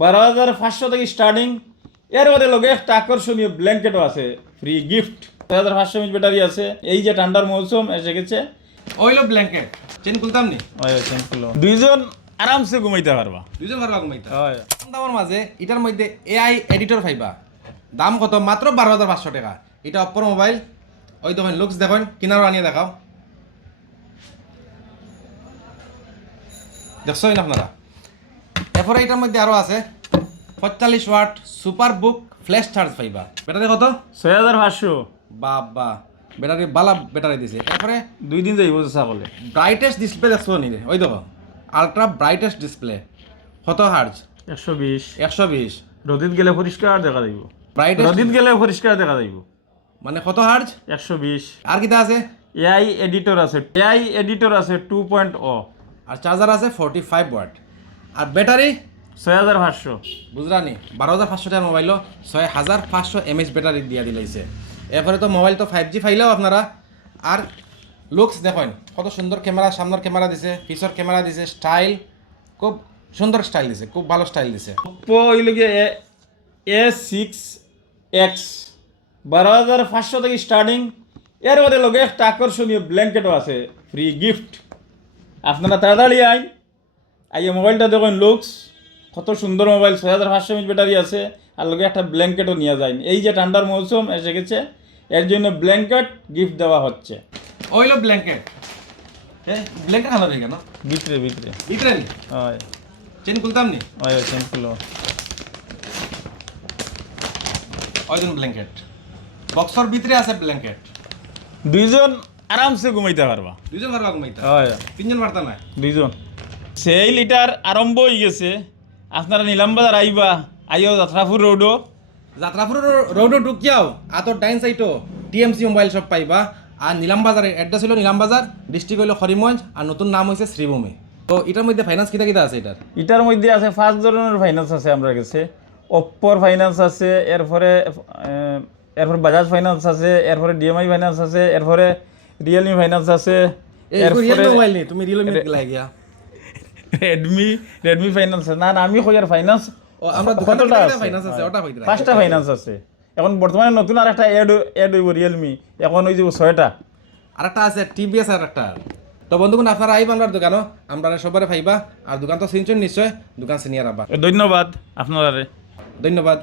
12,500 থেকে স্টার্টিং। এর মধ্যে লগে একটা আকর্ষণীয় ব্ল্যাঙ্কেটও আছে, ফ্রি গিফট। 6,500 এমএইচ ব্যাটারি আছে। এই যে ঠান্ডার মৌসুম এসে গেছে, ওইলো ব্ল্যাঙ্কেট চেন খুলতাম নি দুইজন আরামসে ঘুমাইতে পারবা। দুইজন পারবা ঘুমাইতে। হয় কম দামের মাঝে এটার মধ্যে এআই এডিটর পাইবা। দাম কত? মাত্র 12,500 টাকা। এটা অপ্পোর মোবাইল। ওই দেখেন লুকস দেখেন, কিনারও আনিয়ে দেখাও। দেখছেন আপনারা? এরপরে এটার মধ্যে আরো আছে 45 ওয়াট সুপার বুক ফ্ল্যাশ চার্জ পাইবা। ব্যাটারি কত? 6,500। বাবা, ব্যাটারি বালা ব্যাটারি দিছে। এরপরে 2 দিন যাইব ছাগলে। ব্রাইটেস্ট ডিসপ্লে দেখছো নি রে? ওই দেখো আলট্রা ব্রাইটেস্ট ডিসপ্লে। কত হার্জ? 120। 120। রোদিত গেলে পরিষ্কার দেখা যাইব। ব্রাইটেস্ট রোদিত গেলে পরিষ্কার দেখা যাইব। মানে কত হার্জ? 120। আর কিটা আছে? এআই এডিটর আছে। 2.0। আর চার্জার আছে 45 ওয়াট। আর ব্যাটারি 6,500। বুঝলা নি? 12,500 টাকার মোবাইলও 6,500 এমএইচ ব্যাটারি দিয়া দিলাইছে। এরপরে তো মোবাইল তো 5G ফাইলেও আপনারা। আর লুকস দেখেন কত সুন্দর ক্যামেরা, সামনের ক্যামেরা দিছে, পিছর ক্যামেরা দিছে, স্টাইল খুব সুন্দর স্টাইল দিছে, খুব ভালো স্টাইল দিছে। ওপো হইলগে A6X 12,500 থেকে স্টার্টিং। এর মধ্যে লগে একটা আকর্ষণীয় ব্ল্যাঙ্কেটও আছে, ফ্রি গিফট। আপনারা তাড়াতাড়ি আইয়ে মোবাইলটা দেখুন। লুকস কত সুন্দর মোবাইল। 6,500 এমএইচ ব্যাটারি আছে। আর লগে একটা ব্ল্যাঙ্কেটও নিয়ে যায়। এই যে ঠান্ডার মৌসুম এসে গেছে, এর জন্য ব্ল্যাঙ্কেট গিফট দেওয়া হচ্ছে। ওইলো ব্ল্যাঙ্কেট। ব্ল্যাঙ্কেট হালা কেন ভিতরে ভিতরে ভিতরে নি? হয় চেন খুলতাম নি? হয় সিম্পল। ওইজন ব্ল্যাঙ্কেট বক্সর ভিতরে আছে ব্ল্যাঙ্কেট। দুইজন আরামসে ঘুমাইতে পারবা। দুইজন পারবা ঘুমাইতে? হয় তিনজন পারতা না? দুইজন। সেই লিটার আরম্ভ হয়ে গেছে। আপনারা নিলামবাজার আইবা, আইও যাত্রাপুর রোডও। যাত্রাপুর রোডও ঢুকিয়াও আতর ডাইন সাইডও টিএমসি মোবাইল শপ পাইবা। আর নিলাম বাজারের অ্যাড্রেস হলো নিলাম বাজার, ডিস্ট্রিক্ট হলো করিমগঞ্জ, আর নতুন নাম হয়েছে শ্রীভূমি। তো এটার মধ্যে ফাইন্যান্স কিটা কিটা আছে? এটার মধ্যে আছে 5 ধরনের ফাইন্যান্স আছে আমরা কাছে। ওপ্পোর ফাইন্যান্স আছে, এরপরে বাজাজ ফাইন্যান্স আছে, এরপরে ডিএমআই ফাইন্যান্স আছে, এরপরে রিয়েলমি ফাইন্যান্স আছে, এরপরে মোবাইল নেই, তুমি রিয়েলমি লাগিয়া রেডমি ফাইন্যান্স আছে। না আমি কই আর ফাইন্যান্স আমরা দোকানে কতটা কিটা আছে? ফাইন্যান্স আছে ওটা কইরা। 5টা ফাইন্যান্স আছে। এখন বর্তমানে নতুন আর একটা এড হইব রিয়েলমি। এখন ওই যে 6টা। আরেকটা আছে টিভিএস আর একটা। তো বন্ধুগণ আপনারা আইবা আমার দোকানও, আমরা সবারে পাইবা। আর দোকান তো চিনছেন নিশ্চয়, দোকান চিনিয়ে রাখবা। ধন্যবাদ আপনারা। ধন্যবাদ।